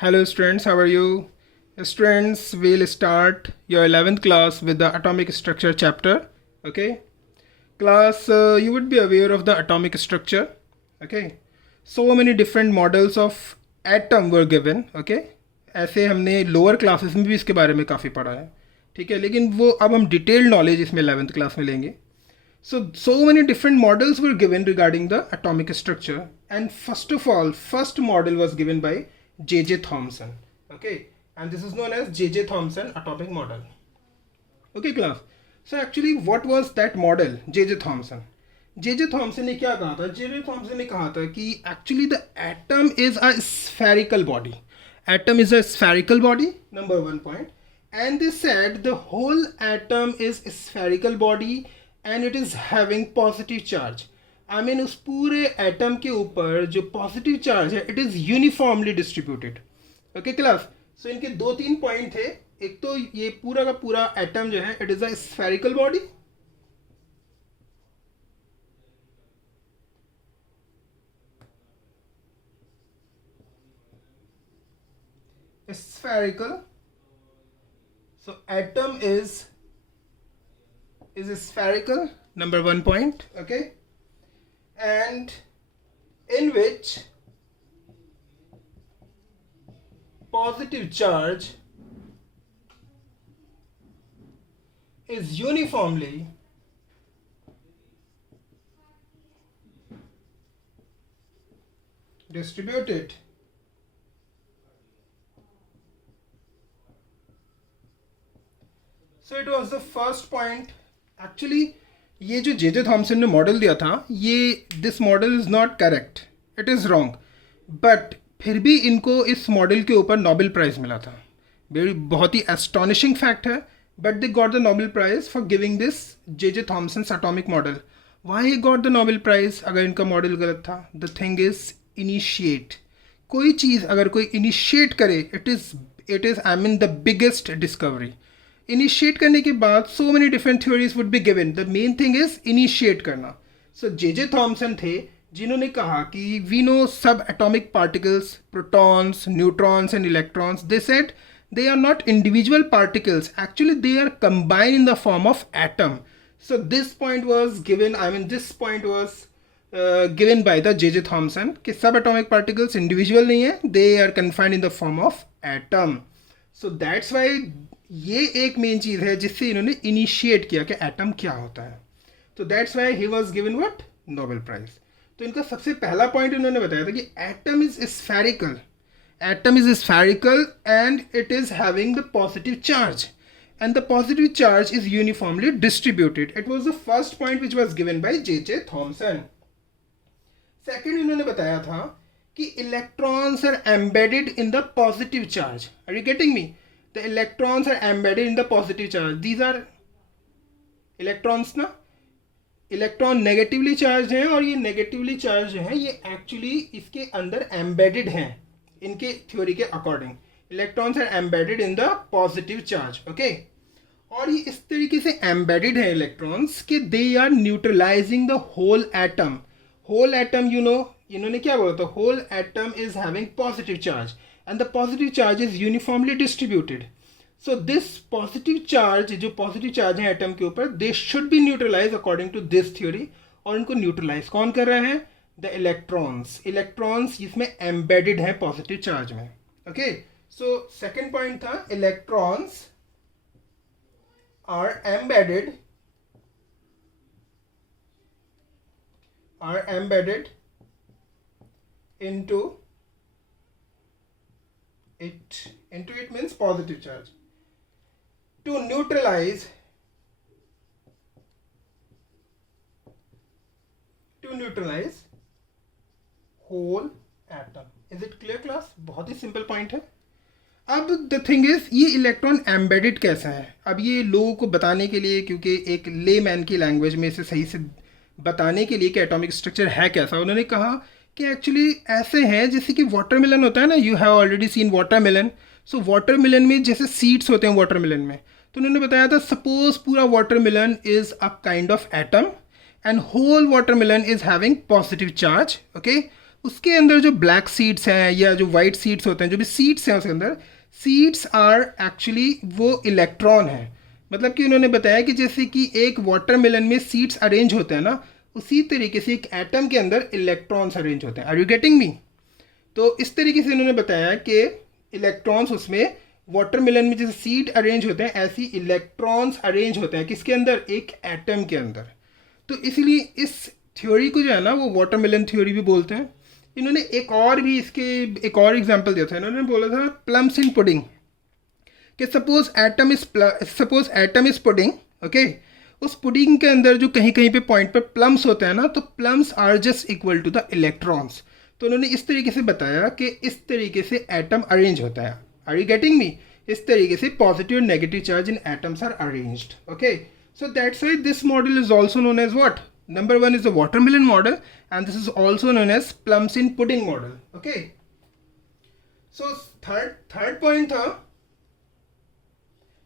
Hello students, how are you? Students, we'll start your 11th class with the atomic structure chapter. Okay. Class, you would be aware of the atomic structure. Okay. So many different models of atom were given. Okay. ऐसे हमने lower classes में भी इसके बारे में काफ़ी पढ़ा है. ठीक है, लेकिन वो अब हम डिटेल्ड नॉलेज इसमें 11th क्लास में लेंगे. So many different models were given regarding the atomic structure, and first of all, first model was given by J.J. Thomson. Okay, and this is known as J.J. Thomson atomic model. Okay, class. So actually, what was that model, J.J. Thomson? J.J. Thomson ने क्या कहा था? J.J. Thomson ने कहा था कि actually the atom is a spherical body. Atom is a spherical body, number one point. And they said the whole atom is a spherical body and it is having positive charge. I mean उस पूरे atom के ऊपर जो positive charge है it is uniformly distributed. Okay class, so इनके दो तीन point थे. एक तो ये पूरा का पूरा एटम जो है it is a spherical body. Spherical. So atom is spherical, number one point. Okay, and in which positive charge is uniformly distributed. So it was the first point. Actually ये जो जे थॉमसन ने model दिया था ये this model is not correct, it is wrong, but फिर भी इनको इस मॉडल के ऊपर नोबेल प्राइज़ मिला था. बहुत ही एस्टॉनिशिंग फैक्ट है, but they got the Nobel prize for giving this J Thomson atomic model. Why got the Nobel prize अगर इनका मॉडल गलत था? The thing is initiate. कोई चीज़ अगर कोई इनिशिएट करे it is I mean the biggest discovery. Initiate करने के बाद so many different theories would be given. The main thing is initiate करना. सो जे थॉमसन थे जिन्होंने कहा कि वी नो सब atomic particles, protons, neutrons and electrons. They said they are not individual particles, actually they are combined in the form of atom. So this point was given, I mean this point was given by the J.J. Thomson कि सब atomic particles individual नहीं है, they are confined in the form of atom. So that's why ये एक main चीज़ है जिससे इन्होंने initiate किया कि एटम क्या होता है. तो that's why he was given what, Nobel prize. तो इनका सबसे पहला पॉइंट इन्होंने बताया था कि atom is spherical. Atom is spherical and it is having the positive charge, and the positive charge is uniformly distributed. It was the first point which was given by J.J. Thomson. Second इन्होंने बताया था कि electrons are embedded in the positive charge. Are you getting me? The electrons are embedded in the positive charge. These are electrons ना. Electron negatively charge हैं और ये negatively charge हैं, ये एक्चुअली इसके अंदर एम्बेडेड हैं. इनके थ्योरी के according electrons are embedded in the positive charge. Okay, और ये इस तरीके से एम्बेडेड है इलेक्ट्रॉन्स कि they are neutralizing the whole atom. Whole atom you know, इन्होंने क्या बोला था, whole atom is having positive charge and the positive charge is uniformly distributed. So this positive charge, जो पॉजिटिव चार्ज है atom के ऊपर, they should be neutralize according to this theory. और इनको न्यूट्रलाइज कौन कर रहे हैं? द इलेक्ट्रॉन्स इसमें एम्बेडेड है पॉजिटिव चार्ज में. ओके, सो सेकेंड पॉइंट था electrons are embedded into it means positive charge to neutralize whole atom. Is it clear class? बहुत ही सिंपल पॉइंट है. अब द थिंग इज ये इलेक्ट्रॉन एम्बेडेड कैसा है? अब ये लोगों को बताने के लिए, क्योंकि एक ले मैन की लैंग्वेज में इसे सही से बताने के लिए कि एटॉमिक स्ट्रक्चर है कैसा, उन्होंने कहा कि एक्चुअली ऐसे हैं जैसे कि वाटरमेलन होता है ना. You have already seen watermelon. So watermelon में जैसे सीड्स होते हैं वाटरमेलन में, तो उन्होंने बताया था सपोज पूरा watermelon is a kind of atom and whole watermelon is having positive charge. Okay, उसके अंदर जो ब्लैक सीड्स हैं या जो वाइट सीड्स होते हैं, जो भी सीड्स हैं उसके अंदर, सीड्स आर एक्चुअली वो इलेक्ट्रॉन है। मतलब कि उन्होंने बताया कि जैसे कि एक वाटरमेलन में सीड्स अरेंज होते हैं ना, उसी तरीके से एक एटम के अंदर इलेक्ट्रॉन्स अरेंज होते हैं। Are you getting me? तो इस तरीके से इन्होंने बताया कि इलेक्ट्रॉन्स उसमें वाटरमेलन में जैसे सीड अरेंज होते हैं, ऐसी इलेक्ट्रॉन्स अरेंज होते हैं किसके अंदर? एक एटम के अंदर। तो इसलिए इस थ्योरी को जो है ना वो वाटरमेलन थ्योरी भी बोलते हैं। इन्होंने एक और भी इसके एक और एग्जांपल दिया था। इन्होंने बोला था प्लम्स इन पुडिंग, कि suppose atom is pudding, okay, उस पुडिंग के अंदर जो कहीं कहीं पे पॉइंट पे प्लम्स होते हैं ना, तो plums are just equal to the electrons. तो उन्होंने इस तरीके से बताया कि इस तरीके से एटम अरेंज होता है। Are you getting me? इस तरीके से positive and negative charge in atoms are arranged. Okay, so that's why this model is also known as what? Number one is the watermelon model, and this is also known as plums in pudding model. Okay. So third point था,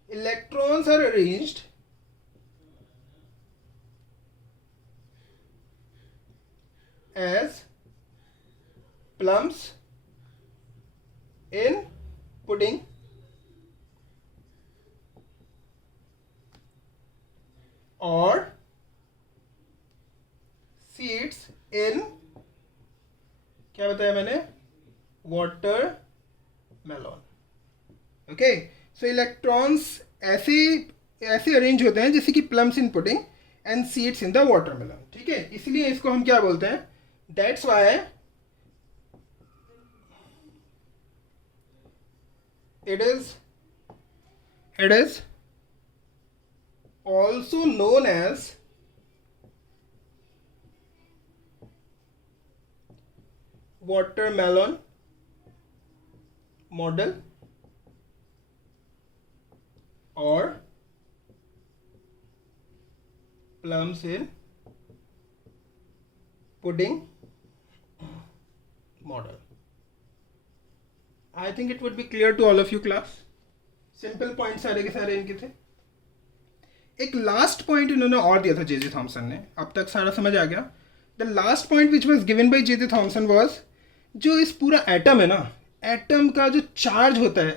electrons are arranged as plums in pudding और seeds इन, क्या बताया मैंने? Water melon. Okay, सो electrons ऐसे ऐसे arrange होते हैं जैसे कि plums in pudding and seeds in the water melon. ठीक है, इसलिए इसको हम क्या बोलते हैं? That's why it is also known as watermelon model or plums in pudding model. I think it would be clear to all of you class. Simple points सारे के सारे इनके थे। एक लास्ट पॉइंट इन्होंने और दिया था जे थॉमसन ने। अब तक सारा समझ आ गया। The last point which was given by J Thomson was, जो इस पूरा एटम है ना, एटम का जो चार्ज होता है,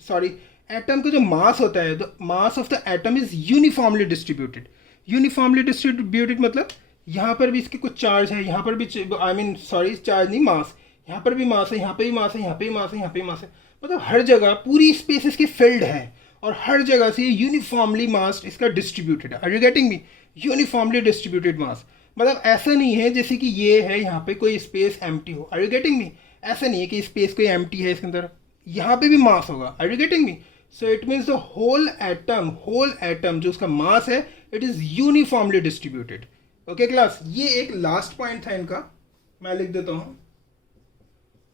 सॉरी, एटम का जो मास होता है, the mass of the atom is uniformly distributed. Uniformly distributed मतलब यहाँ पर भी इसके कुछ चार्ज है, यहाँ पर भी, आई मीन सॉरी, चार्ज नहीं, मास, यहाँ पर भी मास है, यहाँ पे भी मास है, यहाँ पे भी मास है, यहाँ पे भी मास है। मतलब हर जगह पूरी स्पेस इसकी फिल्ड है और हर जगह से यूनिफॉर्मली मास इसका डिस्ट्रीब्यूटेड है। Are you getting me? Uniformly distributed mass मतलब ऐसा नहीं है जैसे कि ये है यहाँ पे कोई स्पेस एम्प्टी हो। Are you getting me? ऐसा नहीं है कि स्पेस कोई एम्प्टी है इसके अंदर, यहाँ पे भी मास होगा। Are you getting me? So it means the whole atom जो उसका मास है, it is uniformly distributed. Okay class, ये एक लास्ट पॉइंट था इनका, मैं लिख देता हूँ।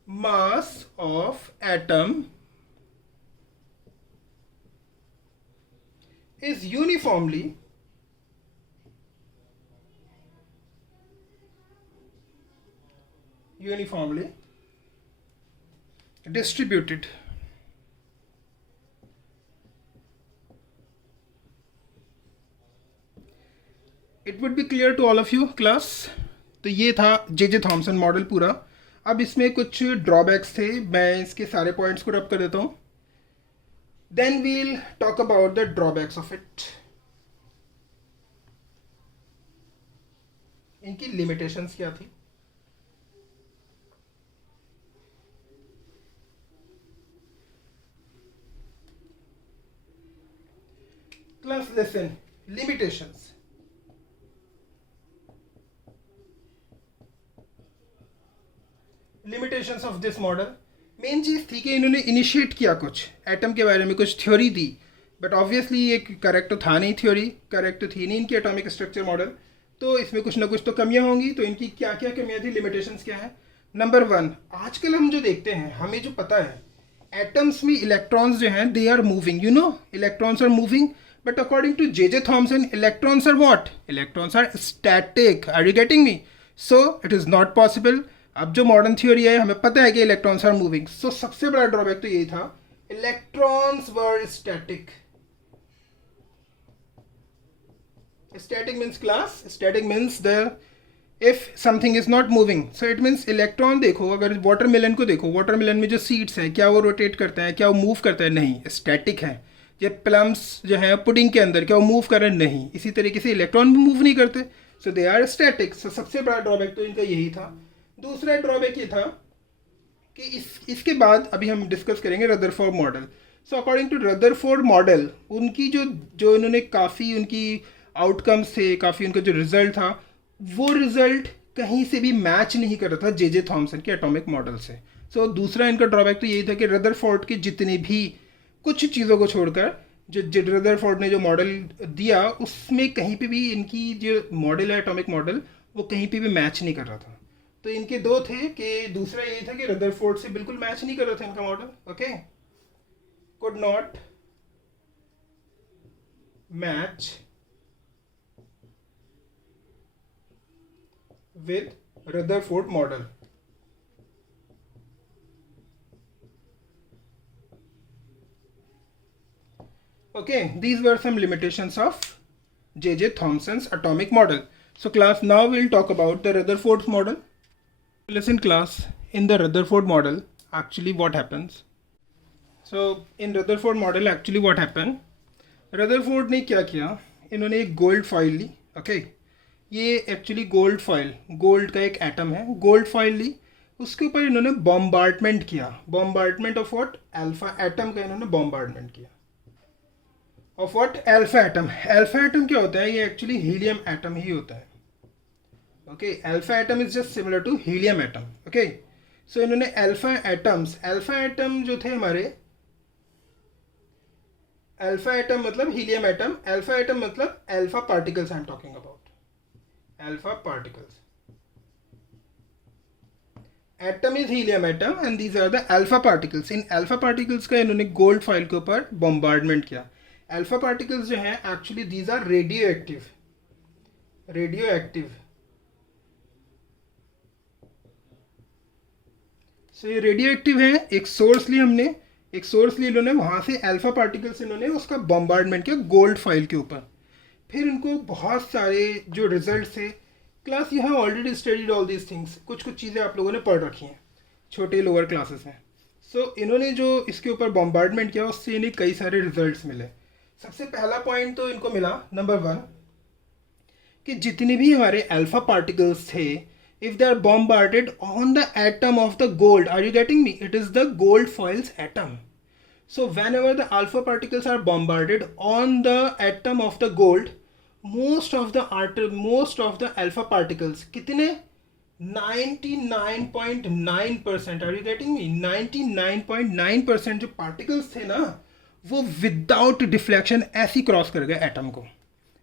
Mass of atom is uniformly distributed। It would be clear to all of you class। तो ये था जे थॉमसन मॉडल पूरा। अब इसमें कुछ ड्रॉबैक्स थे, मैं इसके सारे पॉइंट्स को रब कर देता हूँ। Then we'll talk about the drawbacks of it। इनकी limitations क्या थी? Class listen, limitations। Limitations of this model। Main चीज़ थी कि इन्होंने इनिशिएट किया कुछ एटम के बारे में, कुछ थ्योरी दी, बट ऑब्वियसली ये करेक्ट तो था नहीं, थ्योरी करेक्ट तो थी नहीं इनकी एटॉमिक स्ट्रक्चर मॉडल, तो इसमें कुछ ना कुछ तो कमियां होंगी। तो इनकी क्या क्या कमियां थी, लिमिटेशंस क्या है? नंबर वन, आजकल हम जो देखते हैं, हमें जो पता है, एटम्स में इलेक्ट्रॉन्स जो हैं they are moving, you know, electrons are moving, but according to J Thomson electrons are what? Electrons are static. Are you getting me? So it is not possible. अब जो मॉडर्न थ्योरी है, हमें पता है कि electrons are moving, सो सबसे बड़ा drawback तो यही था, electrons were static. Static means class, static means the if something is not moving, so it means electron देखो, अगर वाटरमेलन को देखो, वाटरमेलन में जो सीड्स हैं क्या वो रोटेट करता है, क्या वो मूव करता है? नहीं, स्टैटिक है। ये प्लम्स जो है पुडिंग के अंदर क्या वो मूव कर रहे हैं? नहीं। इसी तरीके से इलेक्ट्रॉन भी मूव नहीं करते, सो दे आर स्टैटिक। सो सबसे बड़ा ड्रॉबैक तो इनका यही था। दूसरा ड्रॉबैक ये था कि इसके बाद अभी हम डिस्कस करेंगे Rutherford model. So according to Rutherford model, उनकी जो जो इन्होंने काफ़ी उनकी आउटकम्स थे, काफ़ी उनका जो रिजल्ट था, वो रिजल्ट कहीं से भी मैच नहीं कर रहा था जे थॉमसन के एटॉमिक मॉडल से। सो दूसरा इनका ड्रॉबैक तो यही था कि रदरफोर्ड के जितने भी कुछ चीज़ों को छोड़कर जो रदरफोर्ड ने जो मॉडल दिया उसमें कहीं पे भी इनकी जो मॉडल है एटॉमिक मॉडल, वो कहीं पे भी मैच नहीं कर रहा था। तो इनके दो थे कि दूसरा ये था कि रदरफोर्ड से बिल्कुल मैच नहीं कर रहा था इनका model, okay, could not match with Rutherford model. Okay, these were some limitations of J.J. Thomson's atomic model. So class, now we'll talk about the Rutherford model. Listen class, in the Rutherford model, actually what happens? So in Rutherford model actually what happened? Rutherford ने क्या किया, इन्होंने एक gold foil ली, okay, ये actually gold foil, gold का एक atom है, gold foil ली, उसके ऊपर इन्होंने बॉम्बार्डमेंट किया, bombardment of what, alpha atom का इन्होंने बॉम्बार्डमेंट किया, of what, alpha atom. Alpha atom क्या होता है? ये एक्चुअली हीलियम एटम ही होता है, okay, alpha atom is just similar to helium atom, okay. So इन्होंने अल्फा एटम्स, अल्फा एटम जो थे हमारे, अल्फा एटम मतलब हीलियम एटम, अल्फा एटम मतलब alpha particles I am talking about, alpha particles. Atom is helium atom and these are the alpha particles. In alpha particles का इन्होंने gold file के ऊपर bombardment किया। alpha particles जो हैं actually these are radioactive, radioactive. So ये radioactive है, एक सोर्स ली हमने, एक सोर्स ली इन्होंने, वहाँ से alpha particles इन्होंने उसका बॉम्बार्डमेंट किया गोल्ड फाइल के ऊपर। फिर इनको बहुत सारे जो रिजल्ट थे, class you have already studied all these things, कुछ कुछ चीज़ें आप लोगों ने पढ़ रखी हैं छोटे लोअर क्लासेस में। सो इन्होंने जो इसके ऊपर बॉम्बार्डमेंट किया उससे इन्हें कई सारे रिजल्ट्स मिले। सबसे पहला पॉइंट तो इनको मिला, नंबर 1, कि जितने भी हमारे अल्फा पार्टिकल्स थे, if they are bombarded on the atom of the gold, are you getting me, it is the gold foils atom. So whenever the alpha particles are bombarded on the atom of the gold, most of the alpha particles कितने, 99.9%, are you getting me, 99.9% जो particles थे ना, वो without deflection ऐसे cross कर गए atom को,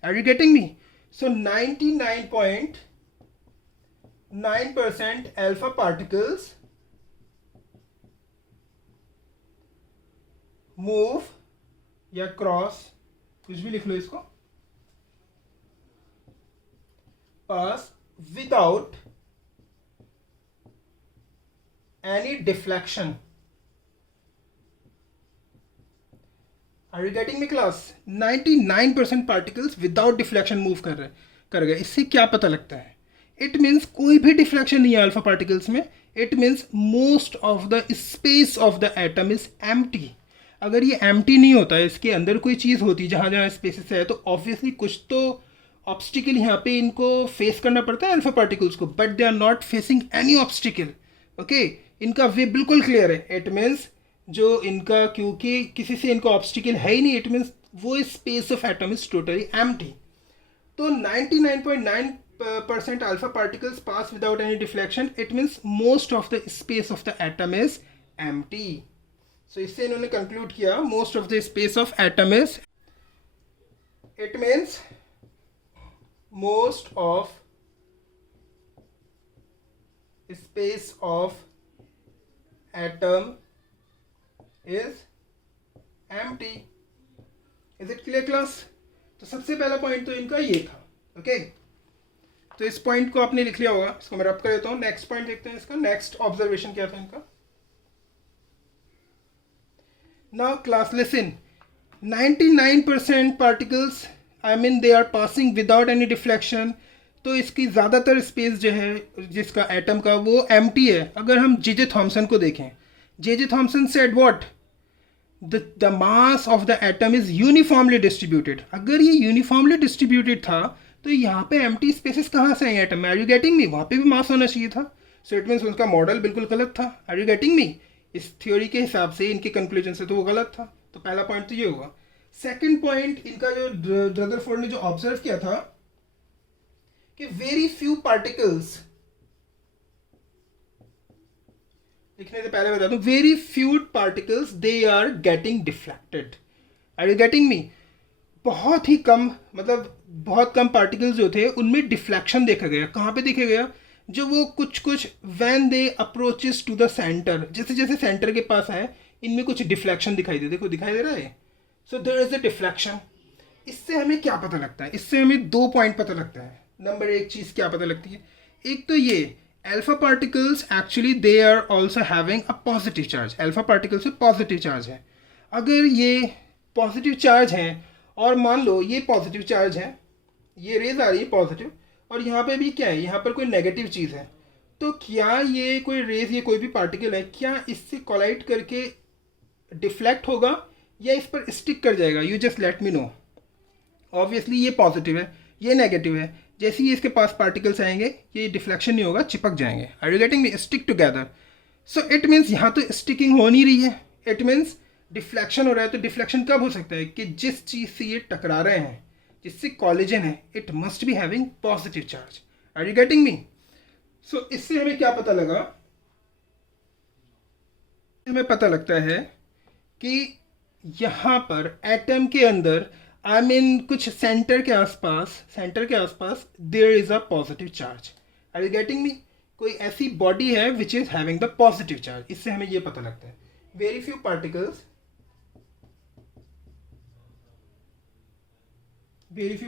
are you getting me? So 99.9% alpha particles move या क्रॉस, कुछ भी लिख लो इसको, pass without any deflection. Are you getting me class? 99% particles without deflection move कर गए। इससे क्या पता लगता है? इट मीन्स कोई भी डिफ्लेक्शन नहीं है अल्फा पार्टिकल्स में। It means most of the space of the atom is empty. अगर ये एम्प्टी नहीं होता है, इसके अंदर कोई चीज़ होती जहाँ जहाँ स्पेसेस है, तो ऑब्वियसली कुछ तो ऑब्स्टिकल यहाँ पे इनको फेस करना पड़ता है अल्फा पार्टिकल्स को, but they are not facing any obstacle, okay. इनका वे बिल्कुल क्लियर है। इट मीन्स जो इनका, क्योंकि किसी से इनको ऑब्स्टिकल है ही नहीं, इट मीन्स वो space of atom is totally empty. तो 99.9% alpha particles pass without any deflection, it means most of the space of the atom is empty. So इससे इन्होंने कंक्लूड किया most of the space of atom is, it means most of space of atom is empty. Is it clear class? तो सबसे पहला point तो इनका ये था, ओके। तो इस पॉइंट को आपने लिख लिया होगा, इसको मैं रब कर देता हूँ। नेक्स्ट पॉइंट देखते हैं इसका, नेक्स्ट ऑब्जर्वेशन क्या था इनका। Now class listen, 99% particles, I mean they are passing without any deflection तो इसकी ज़्यादातर स्पेस जो है जिसका एटम का वो एम्प्टी है। अगर हम जे थॉमसन को देखें, J Thomson said what, the mass of the atom is uniformly distributed. अगर ये यूनिफॉर्मली डिस्ट्रीब्यूटेड था तो यहाँ पे एम्प्टी स्पेसेस कहाँ से आई एटम में? Are you getting me? वहाँ पे भी मास होना चाहिए था। सो इट मीन्स उनका मॉडल बिल्कुल गलत था। Are you getting me? इस थ्योरी के हिसाब से, इनके कंक्लूजन से तो वो गलत था। तो पहला पॉइंट तो ये होगा। सेकेंड पॉइंट इनका जो रदरफोर्ड ने जो ऑब्जर्व किया था कि वेरी फ्यू पार्टिकल्स, लिखने से पहले बता दूं, very few particles they are getting deflected. Are you getting me? बहुत ही कम, मतलब बहुत कम पार्टिकल्स जो थे उनमें डिफ्लेक्शन देखा गया। कहाँ पे देखा गया? जो वो कुछ कुछ when they approaches to the centre, जैसे जैसे सेंटर के पास आए इनमें कुछ डिफ्लेक्शन दिखाई दे, देखो दिखाई दे रहा है। So there is a deflection. इससे हमें क्या पता लगता है? इससे हमें 2 पॉइंट पता लगता है। नंबर 1 चीज़ क्या पता लगती है? एक तो ये alpha particles actually they are also having a positive charge. Alpha particles में पॉजिटिव चार्ज है। अगर ये पॉजिटिव चार्ज हैं और मान लो ये पॉजिटिव चार्ज है, ये रेज आ रही है पॉजिटिव, और यहाँ पे भी क्या है, यहाँ पर कोई नेगेटिव चीज़ है, तो क्या ये कोई रेज, ये कोई भी पार्टिकल है, क्या इससे कोलाइड करके डिफ्लेक्ट होगा या इस पर स्टिक कर जाएगा? You just let me know. Obviously ये पॉजिटिव है, ये नेगेटिव है। जैसे ही इसके पास पार्टिकल्स आएंगे ये डिफ्लेक्शन नहीं होगा, चिपक जाएंगे। Are you getting me? Stick together. So it means यहाँ तो स्टिकिंग हो नहीं रही है, इट मीन्स डिफ्लेक्शन हो रहा है। तो डिफ्लेक्शन कब हो सकता है? कि जिस चीज़ से ये टकरा रहे हैं, जिससे कॉलिजन है, it must be having positive charge. Are you getting me? So इससे हमें क्या पता लगा? हमें पता लगता है कि यहाँ पर एटम के अंदर, आई मीन कुछ सेंटर के आसपास there is a positive charge. Are you getting me? कोई ऐसी बॉडी है which is having the positive charge. इससे हमें ये पता लगता है very few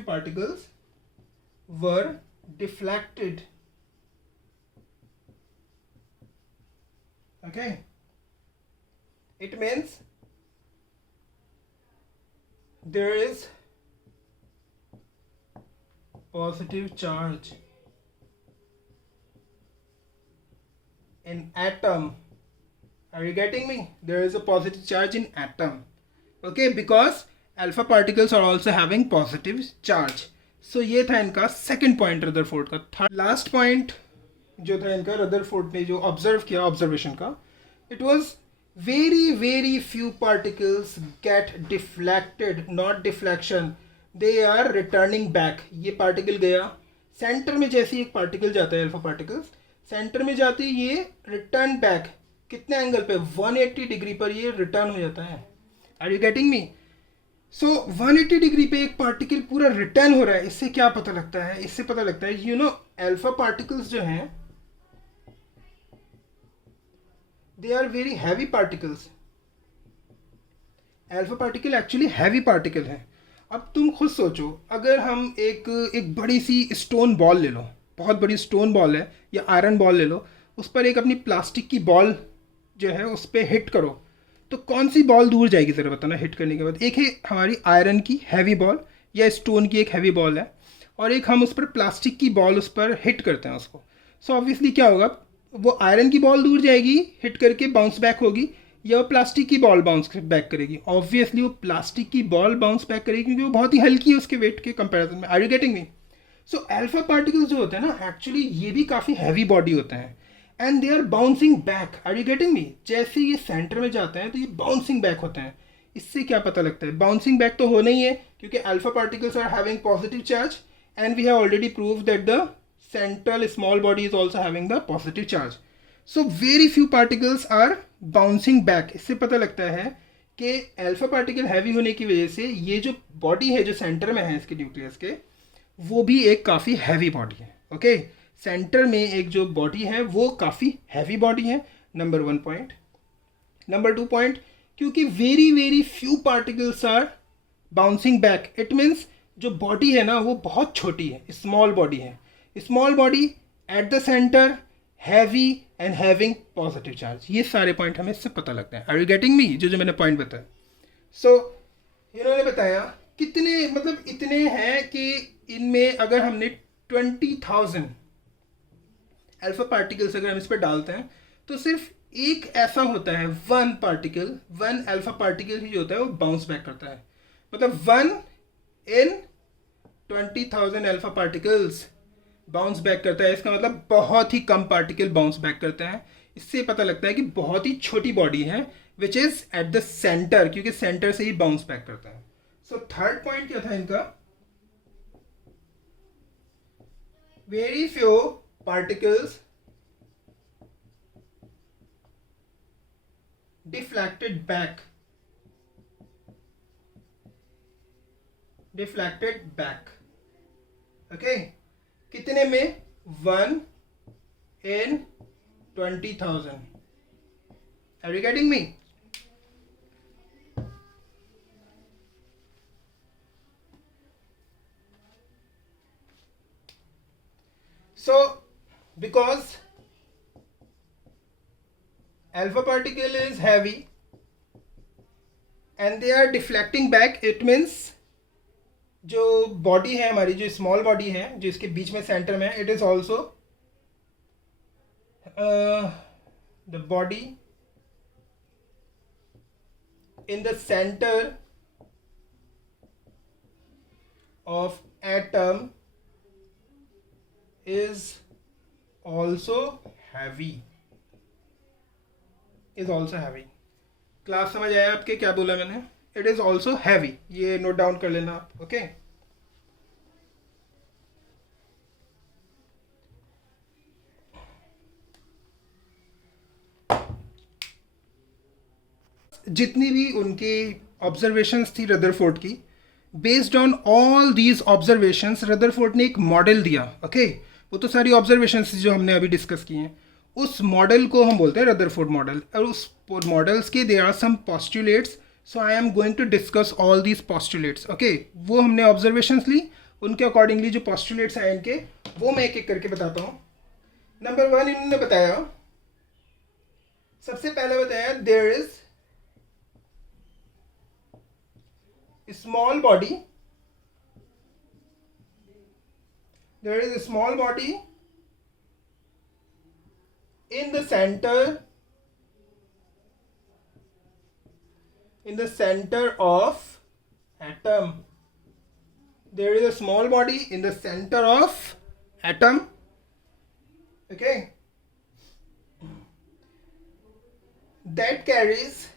particles were deflected. Okay, it means there is positive charge in atom. Are you getting me? There is a positive charge in atom. Okay, because alpha particles are also having positive charge. So ये था इनका second point Rutherford का। Third last point जो था इनका, Rutherford ने जो observe किया ऑब्जर्वेशन का, it was very few particles get deflected, not deflection, they are returning back। ये पार्टिकल गया सेंटर में, जैसे एक पार्टिकल जाता है, अल्फा पार्टिकल्स सेंटर में जाते ही ये रिटर्न बैक, कितने एंगल पे? 180 डिग्री पर ये रिटर्न हो जाता है। Are you getting me? So 180 degree पे एक पार्टिकल पूरा रिटर्न हो रहा है। इससे क्या पता लगता है? इससे पता लगता है यू नो अल्फा पार्टिकल्स जो हैं they are very heavy particles। Alpha particle actually heavy particle है। अब तुम खुद सोचो, अगर हम एक बड़ी सी स्टोन बॉल ले लो, बहुत बड़ी स्टोन बॉल है या आयरन बॉल ले लो, उस पर एक अपनी प्लास्टिक की बॉल जो है उस पर हिट करो, तो कौन सी बॉल दूर जाएगी ज़रा बताना हिट करने के बाद? एक है हमारी आयरन की हैवी बॉल या स्टोन की एक हैवी बॉल है, और एक हम उस पर प्लास्टिक की बॉल उस पर हिट करते हैं उसको। सो ऑब्वियसली क्या होगा? वो आयरन की बॉल दूर जाएगी, हिट करके बाउंस बैक होगी, या वो प्लास्टिक की बॉल बाउंस बैक करेगी? ऑब्वियसली वो प्लास्टिक की बॉल बाउंस बैक करेगी, क्योंकि वो बहुत ही हल्की है उसके वेट के कंपैरिजन में। Are you getting me? So alpha particles जो होते हैं ना, एक्चुअली ये भी काफ़ी हैवी बॉडी होते हैं, and they are bouncing back. Are you getting me? जैसे ये सेंटर में जाते हैं तो ये बाउंसिंग बैक होते हैं। इससे क्या पता लगता है? बाउंसिंग बैक तो होना ही है, क्योंकि alpha particles are having positive charge, and we have already prove that the central small body is also having the positive charge. So very few particles are bouncing back। इससे पता लगता है कि अल्फा पार्टिकल हैवी होने की वजह से ये जो बॉडी है जो सेंटर में है इसके न्यूक्लियस के, वो भी एक काफ़ी हैवी बॉडी है। ओके, सेंटर में एक जो बॉडी है वो काफ़ी हैवी बॉडी है। Number 1 point. नंबर 2 पॉइंट, क्योंकि very few particles are bouncing back, it means जो बॉडी है ना वो बहुत छोटी है, स्मॉल बॉडी है। Small body at the centre, heavy and having positive charge. ये सारे पॉइंट हमें इससे पता लगता है। Are you getting me? जो मैंने पॉइंट बताया। सो इन्होंने बताया कितने, मतलब इतने हैं कि इनमें अगर हमने 20,000 अल्फा पार्टिकल्स अगर हम इस पर डालते हैं तो सिर्फ एक ऐसा होता है, one particle, one alpha particle ही जो होता है वो बाउंस बैक करता है. मतलब 1 in 20,000 alpha particles bounce back करता है. इसका मतलब बहुत ही कम पार्टिकल बाउंस बैक करते हैं. इससे पता लगता है कि बहुत ही छोटी बॉडी है which is eight the centre, क्योंकि सेंटर से ही बाउंस बैक करता है. सो थर्ड पॉइंट क्या था इनका? Very few particles deflected back, okay. कितने में? 1 in 20,000. Are you getting me? So because alpha particle is heavy and they are deflecting back, it means जो बॉडी है हमारी, जो स्मॉल बॉडी है जो इसके बीच में सेंटर में है, it is also the body in the centre of atom is also heavy, class समझ आया आपके क्या बोला मैंने? It is also heavy. ये नोट डाउन कर लेना आप. ओके जितनी भी उनकी ऑब्जर्वेशंस थी रदरफोर्ड की, based on all these observations Rutherford ने एक मॉडल दिया. ओके वो तो सारी ऑब्जर्वेशंस जो हमने अभी डिस्कस की हैं, उस मॉडल को हम बोलते हैं रदरफोर्ड मॉडल. और उस मॉडल्स के there are some postulates. So I am going to discuss all these postulates. Okay वो हमने ऑब्जर्वेशंस ली, उनके अकॉर्डिंगली जो पोस्टुलेट्स आए इनके, वो मैं एक एक करके बताता हूँ. नंबर 1 इन्होंने बताया, सबसे पहले बताया there is small body, there is a small body in the center of atom. There is a small body in the center of atom. Okay, that carries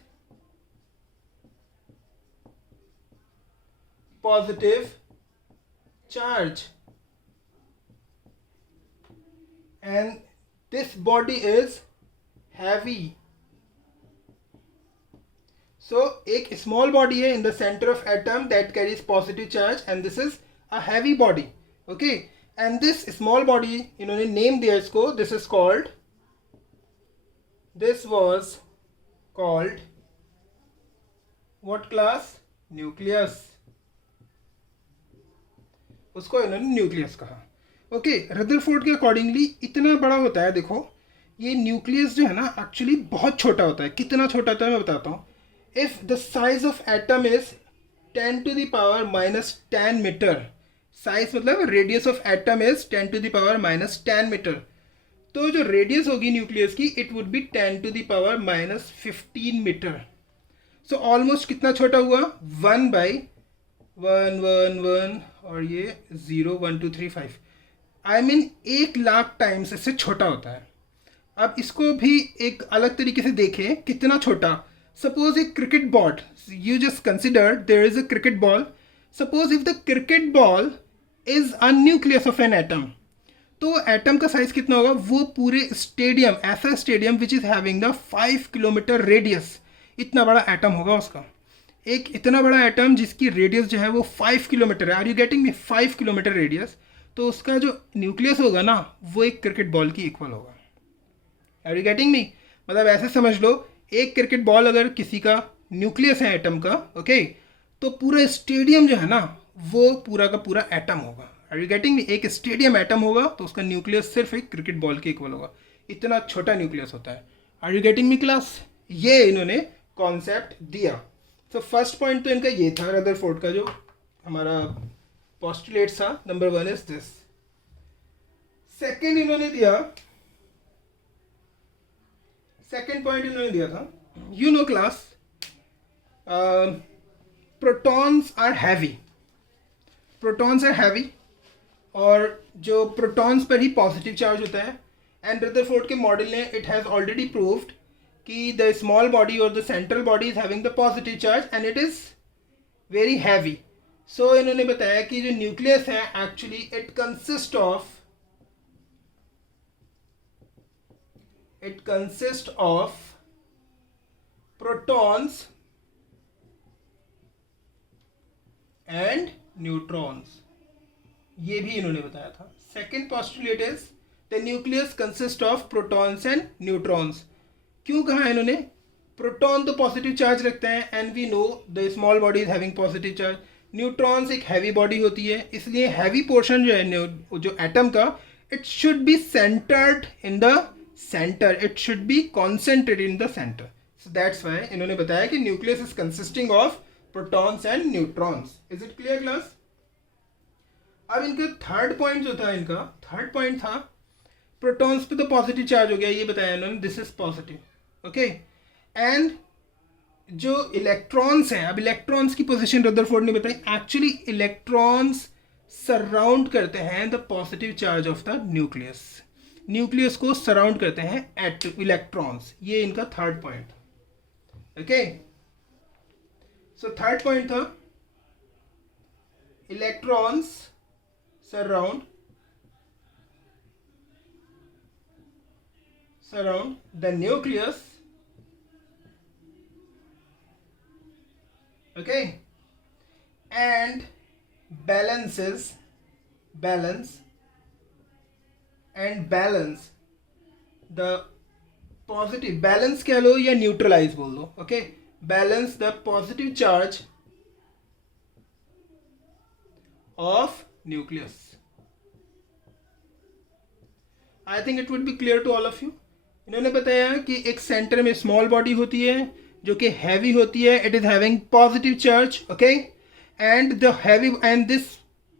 positive charge, and this body is heavy. So एक small body है in the center of atom that carries positive charge, and this is a heavy body. Okay, and this small body इन्होंने name दिया इसको, this was called what class? Nucleus. उसको इन्होंने nucleus कहा. Okay Rutherford के accordingly इतना बड़ा होता है. देखो ये न्यूक्लियस जो है ना एक्चुअली बहुत छोटा होता है. कितना छोटा होता है मैं बताता हूँ. If the size of atom is 10 to the power minus 10 meter, size मतलब radius of atom is 10 to the power minus 10 meter, तो जो रेडियस होगी न्यूक्लियस की it would be 10 to the power minus 15 meter. So almost कितना छोटा हुआ? 1/1 और ये 0 1 2 3 5, आई मीन 1,00,000 टाइम्स इससे छोटा होता है. अब इसको भी एक अलग तरीके से देखें कितना छोटा. सपोज एक cricket ball, you just consider there is a cricket ball. Suppose if the cricket ball is a nucleus of an atom, तो एटम का साइज कितना होगा? वो पूरे स्टेडियम, ऐसा stadium which is having the 5 kilometre radius, इतना बड़ा atom होगा उसका. एक इतना बड़ा एटम जिसकी रेडियस जो है वो 5 किलोमीटर है. Are you getting me? 5 kilometre radius. तो उसका जो न्यूक्लियस होगा ना वो एक क्रिकेट बॉल की इक्वल होगा. Are you getting me? मतलब ऐसे समझ लो, एक क्रिकेट बॉल अगर किसी का न्यूक्लियस है एटम का, ओके, तो पूरा स्टेडियम जो है ना वो पूरा का पूरा एटम होगा. Are you getting me? एक स्टेडियम एटम होगा तो उसका न्यूक्लियस सिर्फ एक क्रिकेट बॉल के इक्वल होगा. इतना छोटा न्यूक्लियस होता है. Are you getting me class? ये इन्होंने कॉन्सेप्ट दिया. तो फर्स्ट पॉइंट तो इनका ये था रदरफोर्ड का जो हमारा पोस्टुलेट था. Number 1 is this. सेकेंड इन्होंने दिया, सेकेंड पॉइंट इन्होंने दिया था, you know class, protons are heavy, protons are heavy, और जो प्रोटॉन्स पर ही पॉजिटिव चार्ज होता है, एंड रदरफोर्ड के मॉडल ने इट हैज़ ऑलरेडी प्रूव्ड कि द स्मॉल बॉडी और the central body is having the positive charge and it is very heavy. So इन्होंने बताया कि जो न्यूक्लियस है actually it consist of protons and neutrons. ये भी इन्होंने बताया था. Second postulate is the nucleus consist of protons and neutrons. क्यों कहा इन्होंने? प्रोटॉन तो पॉजिटिव चार्ज रखते हैं and we know the small body is having positive charge. Neutrons एक हैवी बॉडी होती है, इसलिए हैवी पोर्शन जो है जो एटम का, it should be centred in the centre, it should be concentrated in the centre. So that's why इन्होंने बताया कि nucleus is consisting of protons and neutrons. Is it clear class? अब इनका third point जो था, इनका third point था protons पे तो पॉजिटिव चार्ज हो गया, ये बताया इन्होंने, this is positive. Okay, and जो इलेक्ट्रॉन्स हैं, अब इलेक्ट्रॉन्स की पोजीशन रदरफोर्ड ने बताई. एक्चुअली इलेक्ट्रॉन्स सराउंड करते हैं the positive charge of the nucleus, nucleus को सराउंड करते हैं एट इलेक्ट्रॉन्स. ये इनका third point. Okay, so third point था electrons surround the nucleus, okay, and balance the positive, balance कह लो या neutralize बोल लो. okay, balance the positive charge of nucleus. I think it would be clear to all of you. इन्होंने बताया कि एक centre में small body होती है जो कि हैवी होती है, it is having positive charge. Okay, and the heavy and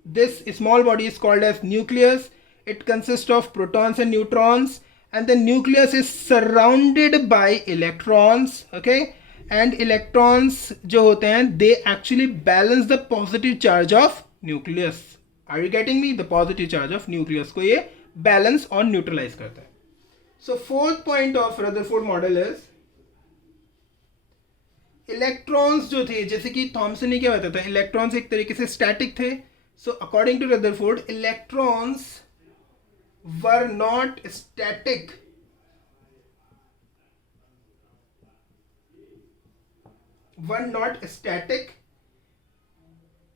this small body is called as nucleus. It consist of protons and neutrons and the nucleus is surrounded by electrons. Okay, and electrons जो होते हैं they actually balance the positive charge of nucleus. Are you getting me? The positive charge of nucleus को ये balance और neutralize करता है. So fourth point of Rutherford model is electrons जो थे, जैसे कि थॉमसन ने क्या बताया था, इलेक्ट्रॉन्स एक तरीके से स्टैटिक थे. So according to Rutherford electrons were not static,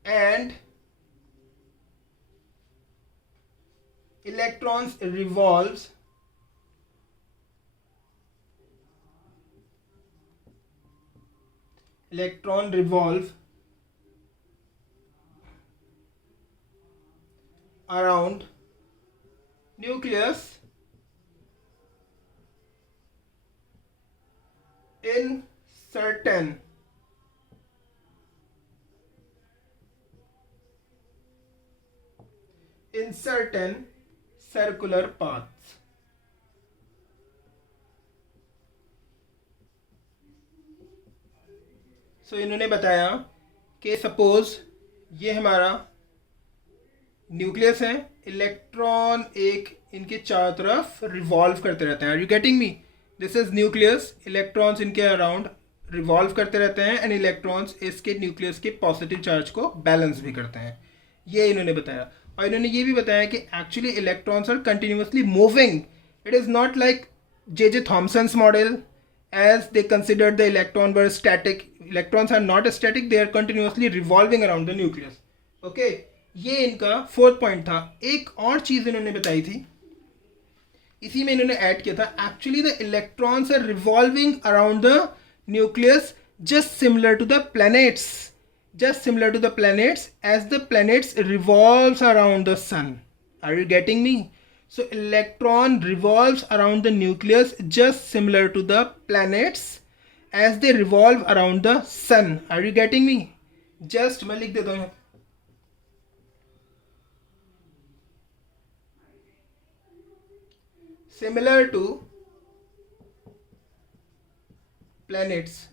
and electrons revolve around nucleus in certain circular paths. So इन्होंने बताया कि सपोज ये हमारा न्यूक्लियस है, इलेक्ट्रॉन एक इनके चारों तरफ रिवॉल्व करते रहते हैं. Are you getting me? This is nucleus, electrons इनके अराउंड रिवॉल्व करते रहते हैं एंड इलेक्ट्रॉन्स इसके न्यूक्लियस के पॉजिटिव चार्ज को बैलेंस भी करते हैं. ये इन्होंने बताया. और इन्होंने ये भी बताया कि actually electrons are continuously moving. It is not like J Thomson's model as they considered the electron were static. Electrons are not static, they are continuously revolving around the nucleus. Okay, ये इनका fourth point था. एक और चीज़ इन्होंने बताई थी, इसी में इन्होंने ऐड किया था, actually the electrons are revolving around the nucleus just similar to the planets, as the planets revolves around the sun. Are you getting me? So electron revolves around the nucleus just similar to the planets as they revolve around the sun. Are you getting me? Just मैं लिख देता हूँ. similar to planets,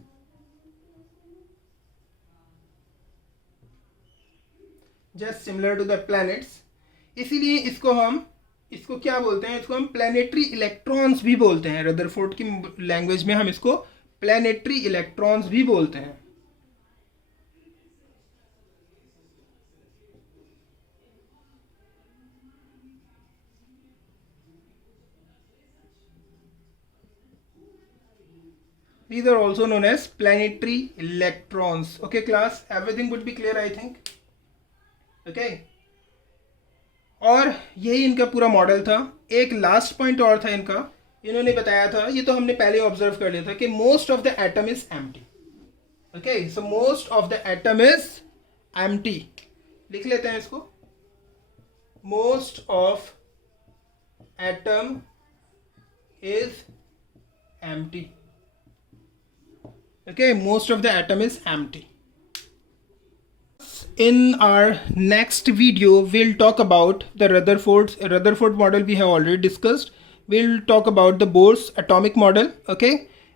just similar to the planets, इसीलिए इसको क्या बोलते हैं, इसको हम प्लैनेटरी इलेक्ट्रॉन्स भी बोलते हैं। रदरफोर्ड की लैंग्वेज में हम इसको प्लैनेटरी इलेक्ट्रॉन्स भी बोलते हैं। These are also known as planetary electrons. Okay class, everything would be clear I think. Okay, और यही इनका पूरा मॉडल था। एक लास्ट पॉइंट और था इनका, इन्होंने बताया था, ये तो हमने पहले ऑब्जर्व कर लिया था कि most of the atom is empty. Okay, so most of the atom is empty, लिख लेते हैं इसको, most of atom is empty. Okay, most of the atom is empty. In our next video, we'll talk about the Rutherford model we have already discussed. We'll talk about the Bohr's atomic model, okay?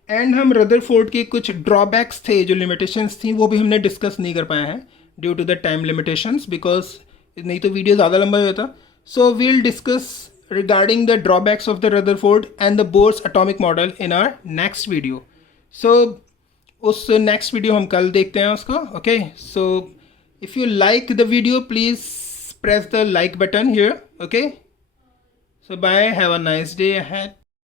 And हम Rutherford के कुछ drawbacks थे, जो limitations थी, वो भी हमने discuss नहीं कर पाए हैं due to the time limitations, because नहीं तो video ज़्यादा लंबा हो जाता। So we'll discuss regarding the drawbacks of the Rutherford and the Bohr's atomic model in our next video. So उस next video हम कल देखते हैं उसका, okay? So if you like the video, please press the like button here. Okay, so bye, have a nice day ahead.